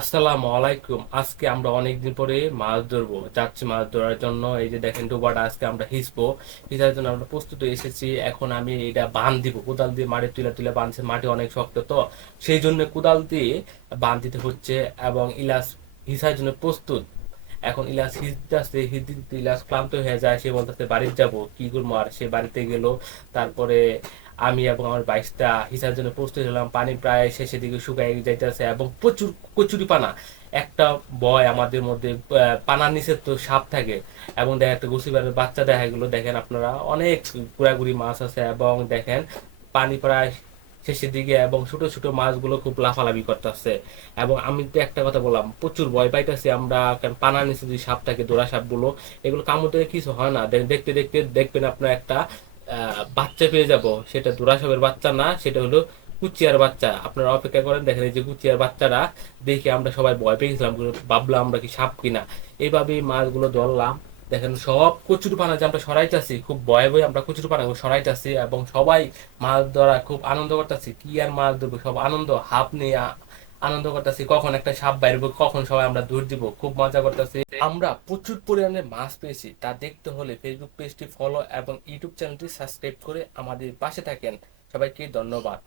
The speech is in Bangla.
আসসালামু আলাইকুম। আজকে আমরা অনেকদিন পরে মাছ ধরবো যাচ্ছি মাছ ধরার জন্য। এই যে দেখেন ডোবাটা আজকে আমরা হিঁচবো, হিঁচার জন্য আমরা প্রস্তুত হয়ে এসেছি। এখন আমি এটা বান দিব, কোদাল দিয়ে মাটি তুলে তুলে বানছে, মাটি অনেক শক্ত তো সেই জন্য কোদাল দিয়ে বান দিতে হচ্ছে। এবং ইলাস হিঁচার জন্য প্রস্তুত। এখন ইলাস হিঁচতে আসতে হিঁচতে হিঁচতে ইলাস ক্লান্ত হয়ে যায়, সে বলতেছে বাড়িতে যাব, কি করবো আর। সে বাড়িতে গেল। তারপরে আমি এবং আমার বাইশটা হিসার জন্য প্রস্তুত হলাম। পানি প্রায় শেষের দিকে শুকাই যাইতেছে এবং প্রচুর কচুরি পানা। একটা ভয় আমাদের মধ্যে, পানার নিচে তো সাপ থাকে। এবং দেখেন একটা গুছিবারের বাচ্চা দেখা গেলো, দেখেন আপনারা অনেক গুড়াগুড়ি মাছ আছে। এবং দেখেন পানি প্রায় শেষের দিকে এবং ছোট ছোট মাছগুলো খুব লাফালাফি করতেছে। এবং আমি তো একটা কথা বললাম, প্রচুর ভয় পাইতেছি আমরা, কারণ পানার নিচে যে সাপ থাকে, দোরা সাপগুলো, এগুলো কামড় দিলে কিছু হয় না। দেখতে দেখতে দেখবেন আপনার একটা বাচ্চা পেয়ে যাব। সেটা দোরা সাপের বাচ্চা না, সেটা হলো কুচিয়ার বাচ্চা। আপনারা অপেক্ষা করেন, দেখেন এই যে কুচিয়ার বাচ্চারা। দেখে আমরা সবাই ভয় পেয়ে গেছিলাম, ভাবলাম আমরা কি সাপ কিনা। এইভাবেই মাছগুলো ধরলাম। দেখেন সব কচুর পানা যে আমরা সরাইতেছি, খুব ভয়ে ভয়ে আমরা কচুর পানা সরাইতেছি এবং সবাই মাছ ধরা খুব আনন্দ করতেছি। কি আর মাছ ধরবো, সব আনন্দ হাফ নিয়ে আনন্দ করতেছি। কখন একটা সাপ বাইরবো, কখন সবাই আমরা দৌড় দিব, খুব মজা করতেছি। আমরা প্রচুর পরিমাণে মাছ পেয়েছি, তা দেখতে হলে ফেসবুক পেজটি ফলো এবং ইউটিউব চ্যানেলটি সাবস্ক্রাইব করে আমাদের পাশে থাকেন। সবাইকে ধন্যবাদ।